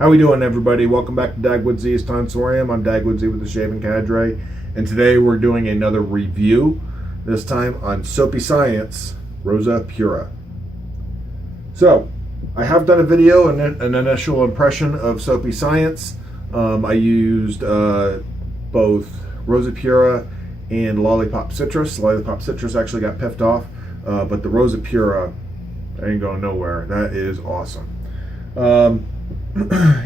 How we doing, everybody? Welcome back to Dagwoodz's Tonsorium. I'm Dagwoodz with the Shaving Cadre, and today we're doing another review, this time on Soapy Science Rosa Pura. So, I have done a video, an initial impression of Soapy Science. I used both Rosa Pura and Lollipop Citrus. Lollipop Citrus actually got piffed off, but the Rosa Pura ain't going nowhere. That is awesome.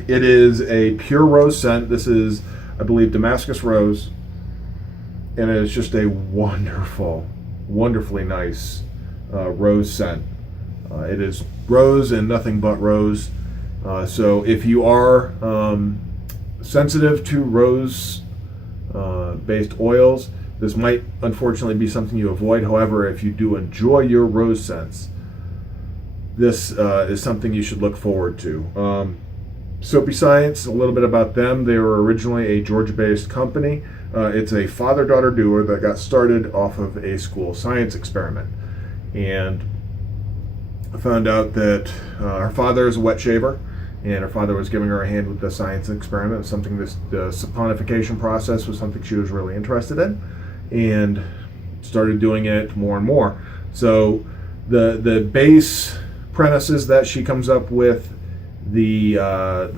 It is a pure rose scent. This is, I believe, Damascus rose, and it is just a wonderfully nice rose scent. It is rose and nothing but rose. So if you are sensitive to rose based oils, this might unfortunately be something you avoid. However, if you do enjoy your rose scents, this is something you should look forward to. Soapy Science, a little bit about them. They were originally a Georgia-based company. It's a father-daughter duo that got started off of a school science experiment. And I found out that her father is a wet shaver, and her father was giving her a hand with the science experiment, something the saponification process was something she was really interested in, and started doing it more and more. So the base premise is that she comes up with the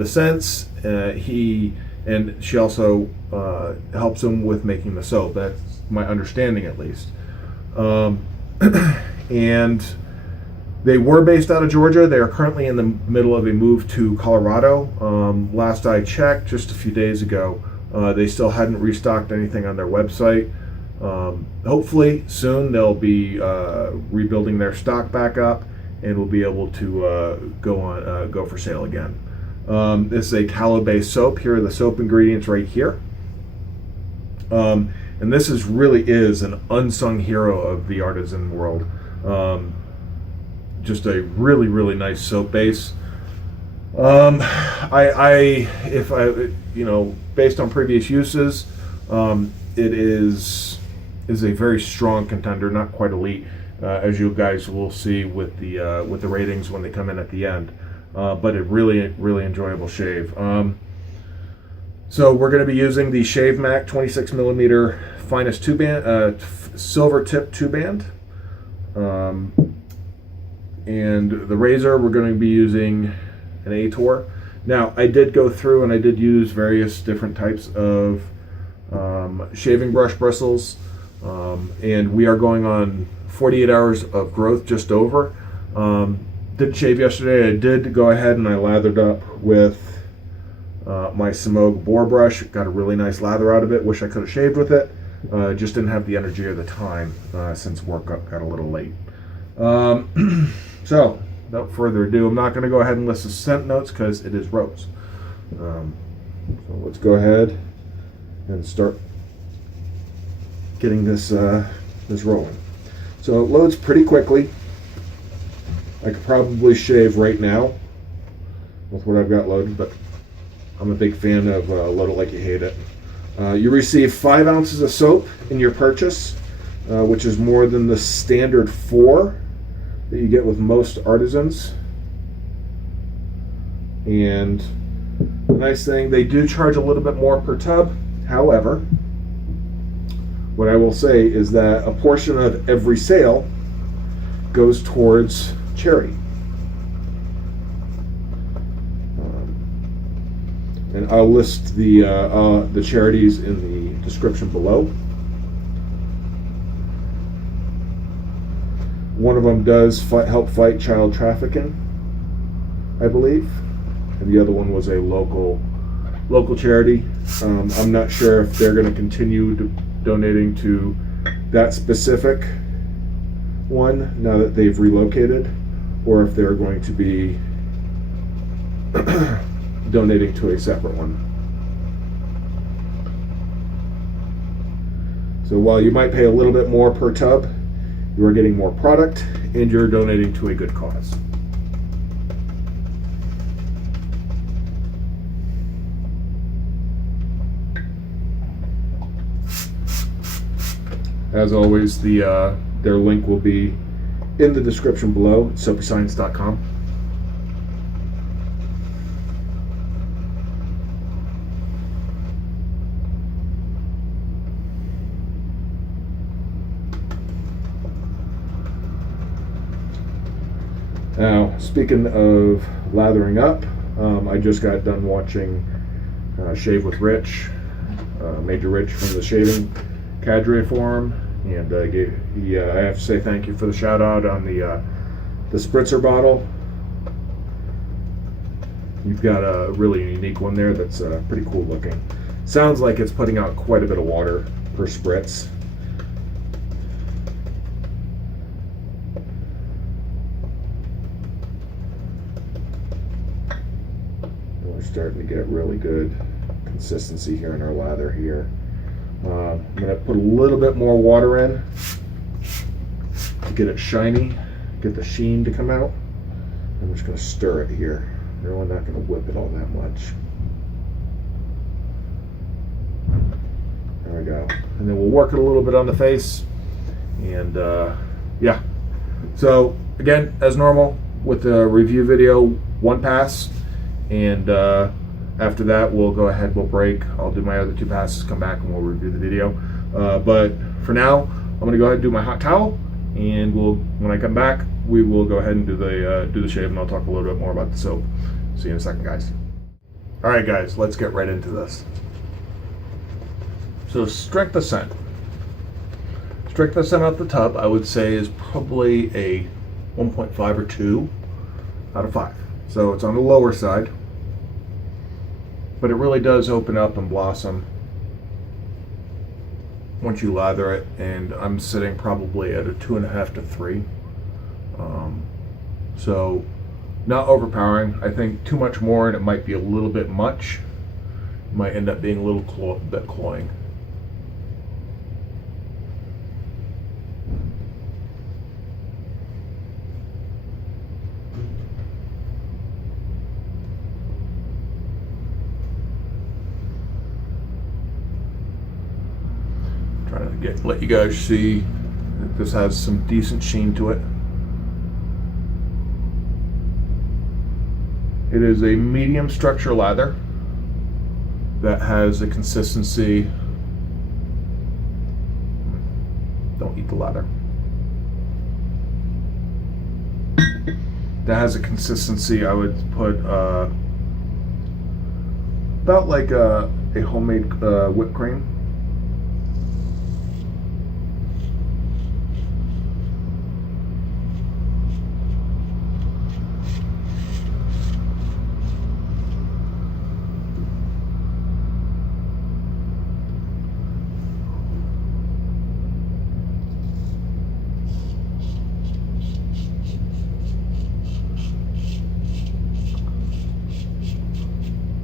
scents. She also helps him with making the soap. That's my understanding, at least. And they were based out of Georgia. They are currently in the middle of a move to Colorado. Last I checked, just a few days ago, they still hadn't restocked anything on their website. Hopefully soon they'll be rebuilding their stock back up, and we'll be able to go for sale again. This is a tallow-based soap. Here are the soap ingredients right here. And this really is an unsung hero of the artisan world. Just a really nice soap base. Based on previous uses, it is a very strong contender, not quite elite, as you guys will see with the ratings when they come in at the end. But a really enjoyable shave. So we're going to be using the Shavemac 26 millimeter finest Silvertip 2-band. And the razor, we're going to be using an ATOR. Now, I did go through and I did use various different types of shaving brush bristles, and we are going on 48 hours of growth, just over. Did shave yesterday. I did go ahead and I lathered up with my Smoke boar brush. Got a really nice lather out of it. Wish I could have shaved with it. Just didn't have the energy or the time since work got a little late. So, without further ado, I'm not going to go ahead and list the scent notes because it is rose. So let's go ahead and start getting this rolling. So it loads pretty quickly. I could probably shave right now with what I've got loaded, but I'm a big fan of load it like you hate it. You receive 5 ounces of soap in your purchase, which is more than the standard 4 that you get with most artisans. And the nice thing, they do charge a little bit more per tub. However, what I will say is that a portion of every sale goes towards charity. And I'll list the charities in the description below. One of them does help fight child trafficking, I believe, and the other one was a local charity. I'm not sure if they're going to continue donating to that specific one now that they've relocated, or if they're going to be donating to a separate one. So while you might pay a little bit more per tub, you are getting more product and you're donating to a good cause. As always, their link will be in the description below, soapyscience.com. Now, speaking of lathering up, I just got done watching Shave with Rich, Major Rich from the Shaving Cadre Forum, and I have to say thank you for the shout out on the spritzer bottle. You've got a really unique one there that's pretty cool looking. Sounds like it's putting out quite a bit of water per spritz. We're starting to get really good consistency here in our lather here. I'm going to put a little bit more water in to get it shiny, get the sheen to come out. I'm just going to stir it here. We're really not going to whip it all that much. There we go. And then we'll work it a little bit on the face. And yeah. So again, as normal with the review video, one pass. And after that, we'll go ahead, we'll break. I'll do my other two passes, come back, and we'll review the video. But for now, I'm going to go ahead and do my hot towel. And when I come back, we will go ahead and do the shave, and I'll talk a little bit more about the soap. See you in a second, guys. All right, guys, let's get right into this. So strength of scent. Strength of scent out the tub, I would say, is probably a 1.5 or 2 out of 5. So it's on the lower side, but it really does open up and blossom once you lather it, and I'm sitting probably at a 2.5 to 3. So not overpowering. I think too much more and it might be a little bit much. It might end up being a little bit cloying. Trying to let you guys see that this has some decent sheen to it. It is a medium structure lather that has a consistency. Don't eat the lather. That has a consistency, I would put about like a homemade whipped cream.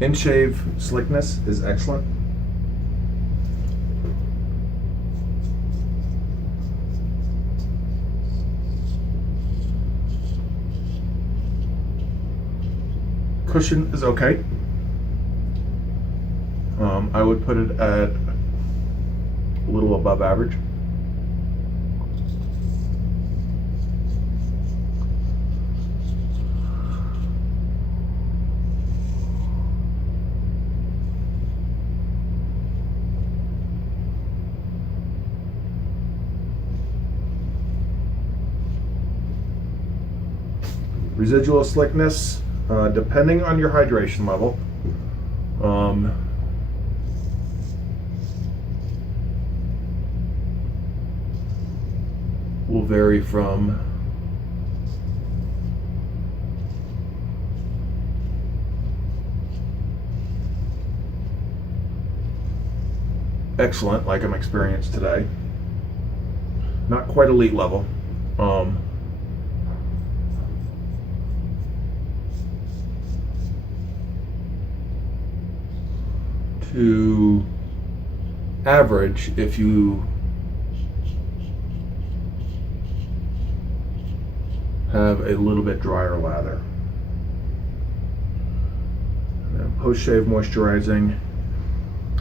In-shave slickness is excellent. Cushion is okay. I would put it at a little above average. Residual slickness, depending on your hydration level, will vary from excellent, like I'm experienced today, not quite elite level, to average if you have a little bit drier lather. Post-shave moisturizing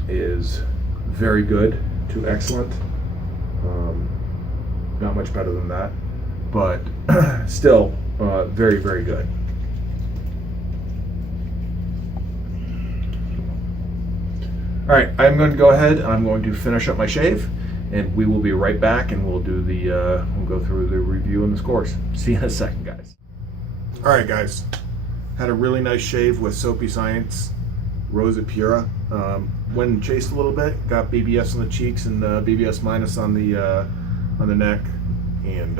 is very good to excellent. Not much better than that, but still very, very good. All right, I'm going to go ahead and I'm going to finish up my shave, and we will be right back, and we'll do we'll go through the review and the scores. See you in a second, guys. All right, guys. Had a really nice shave with Soapy Science Rosa Pura. When chased a little bit, got BBS on the cheeks and BBS minus on the neck, and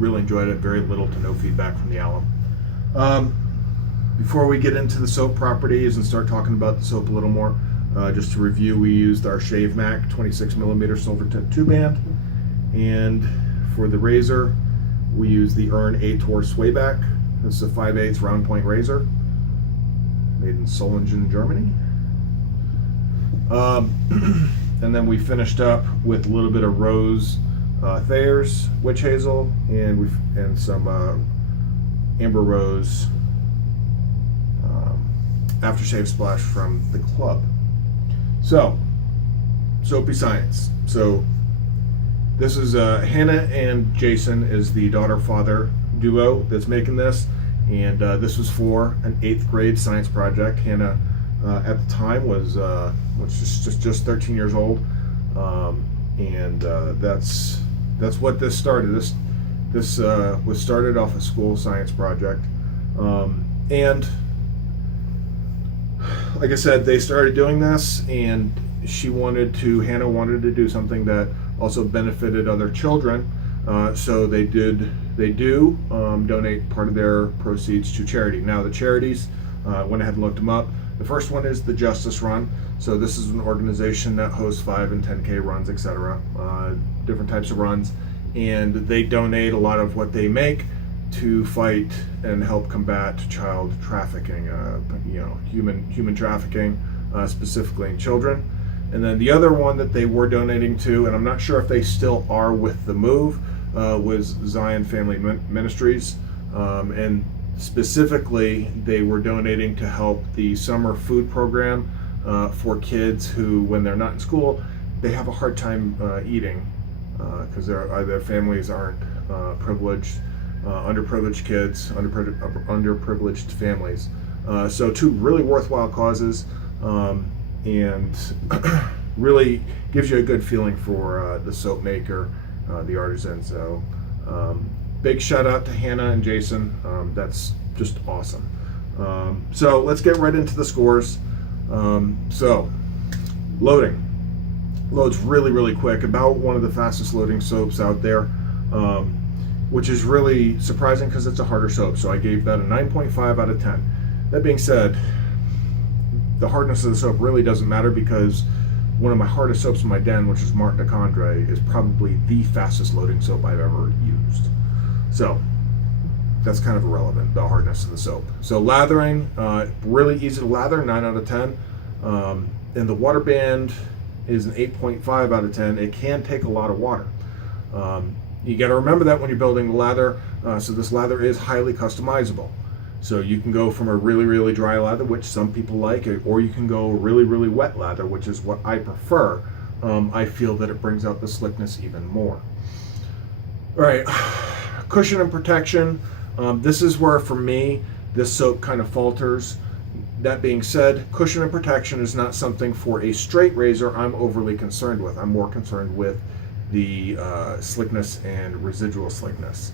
really enjoyed it. Very little to no feedback from the alum. Before we get into the soap properties and start talking about the soap a little more, just to review, we used our Shavemac 26mm Silvertip 2-band, and for the razor, we used the Ern ATOR Shavemac. This is a 5/8 round point razor, made in Solingen, Germany. And then we finished up with a little bit of Rose Thayer's Witch Hazel, and some Amber Rose aftershave splash from the club. So, Soapy Science. So, this is Hannah and Jason is the daughter-father duo that's making this, and this was for an 8th grade science project. Hannah at the time was just 13 years old, and that's what this started. This was started off a school science project, and like I said, they started doing this, and Hannah wanted to do something that also benefited other children. So they do donate part of their proceeds to charity. Now the charities, went ahead and looked them up. The first one is the Justice Run. So this is an organization that hosts 5 and 10K runs, etc. Different types of runs, and they donate a lot of what they make to fight and help combat child trafficking, human trafficking, specifically in children. And then the other one that they were donating to, and I'm not sure if they still are with the move, was Zion Family Ministries, and specifically they were donating to help the summer food program for kids who, when they're not in school, they have a hard time eating because their families aren't privileged. Underprivileged kids, underprivileged families. So 2 really worthwhile causes, and really gives you a good feeling for the soap maker, the artisan. So big shout out to Hannah and Jason. That's just awesome. So let's get right into the scores. So loading. Loads really quick, about one of the fastest loading soaps out there. Which is really surprising because it's a harder soap. So I gave that a 9.5 out of 10. That being said, the hardness of the soap really doesn't matter, because one of my hardest soaps in my den, which is Martin de Condre, is probably the fastest loading soap I've ever used. So that's kind of irrelevant, the hardness of the soap. So lathering, really easy to lather, 9 out of 10. And the water band is an 8.5 out of 10. It can take a lot of water. You got to remember that when you're building the lather. So this lather is highly customizable. So you can go from a really dry lather, which some people like, or you can go really wet lather, which is what I prefer. I feel that it brings out the slickness even more. All right, cushion and protection. This is where, for me, this soap kind of falters. That being said, cushion and protection is not something for a straight razor I'm overly concerned with. I'm more concerned with the slickness and residual slickness.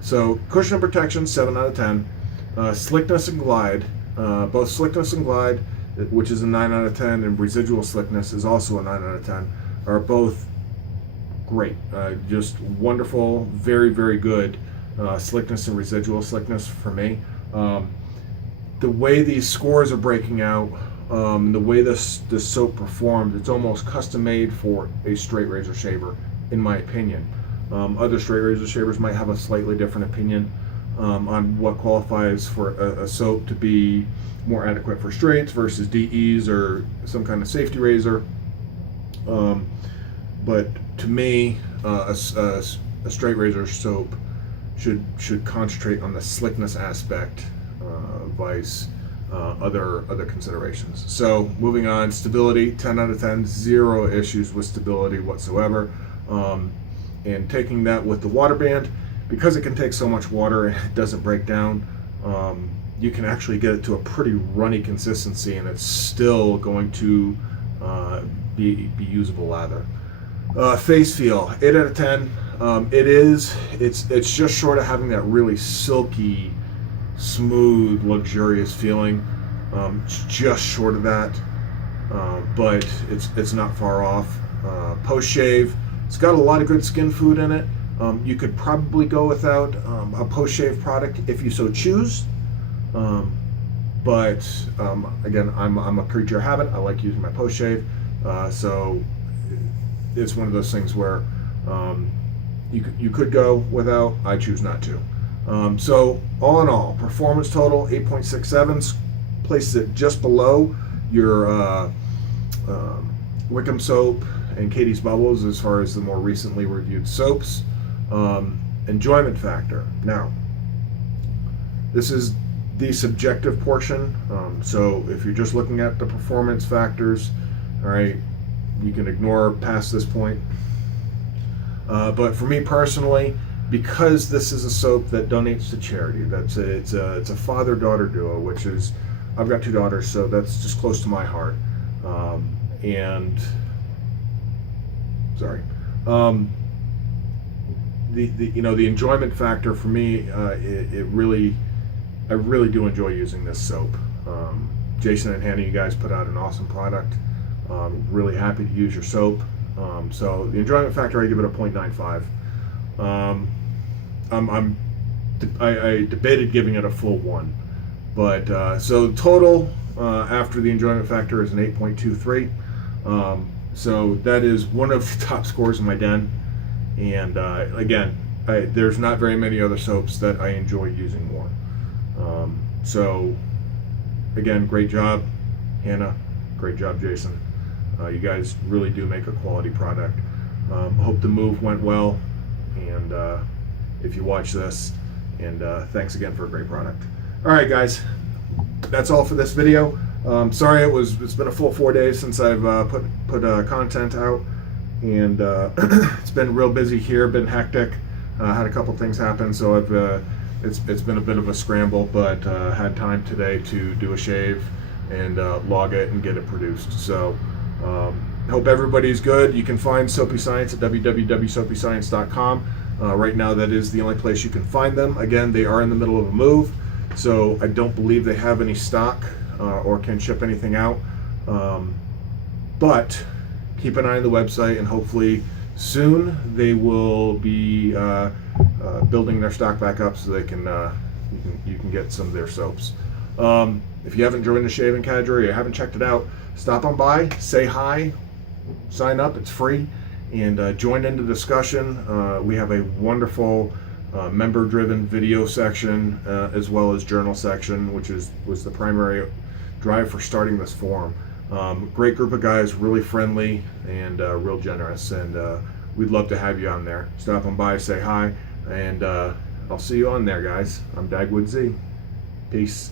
So cushion and protection, 7 out of 10. Slickness and glide, both slickness and glide, which is a 9 out of 10, and residual slickness is also a 9 out of 10, are both great. Just wonderful, very good slickness and residual slickness for me. The way these scores are breaking out, the way this soap performed, it's almost custom made for a straight razor shaver, in my opinion. Other straight razor shavers might have a slightly different opinion on what qualifies for a soap to be more adequate for straights versus DEs or some kind of safety razor. But to me, a straight razor soap should concentrate on the slickness aspect, vice other considerations. So moving on, stability, 10 out of 10, 0 issues with stability whatsoever. And taking that with the water band, because it can take so much water and it doesn't break down, you can actually get it to a pretty runny consistency, and it's still going to be usable lather. Face feel, 8 out of 10. It's just short of having that really silky smooth, luxurious feeling. It's just short of that, but it's not far off. Post shave, it's got a lot of good skin food in it. You could probably go without a post shave product if you so choose. But again, I'm a creature of habit. I like using my post shave, so it's one of those things where you could go without. I choose not to. So all in all, performance total 8.67, places it just below your Wickham soap and Katie's Bubbles as far as the more recently reviewed soaps. Enjoyment factor. Now, this is the subjective portion. So if you're just looking at the performance factors, all right, you can ignore past this point. But for me personally, because this is a soap that donates to charity, it's a father-daughter duo, which is, I've got 2 daughters, so that's just close to my heart. The enjoyment factor for me, I really do enjoy using this soap. Jason and Hannah, you guys put out an awesome product. Really happy to use your soap. So the enjoyment factor, I give it a 0.95. I debated giving it a full 1, but so total after the enjoyment factor is an 8.23. So that is one of the top scores in my den. And again, there's not very many other soaps that I enjoy using more. So again, great job, Hannah. Great job, Jason. You guys really do make a quality product. Hope the move went well, and if you watch this, and thanks again for a great product. All right, guys, that's all for this video. Sorry it's been a full 4 days since I've put content out, and it's been real busy here, been hectic. Had a couple things happen, so it's been a bit of a scramble, but had time today to do a shave and log it and get it produced. So hope everybody's good. You can find Soapy Science at www.soapyscience.com. Right now, that is the only place you can find them. Again, they are in the middle of a move, so I don't believe they have any stock or can ship anything out. But keep an eye on the website, and hopefully soon they will be building their stock back up so they can you can get some of their soaps. If you haven't joined the Shaving Cadre or you haven't checked it out, stop on by, say hi, sign up. It's free, and join in the discussion. We have a wonderful member-driven video section as well as journal section, which was the primary drive for starting this forum. Great group of guys, really friendly and real generous, and we'd love to have you on there. Stop on by, say hi, and I'll see you on there, guys. I'm Dagwoodz. Peace.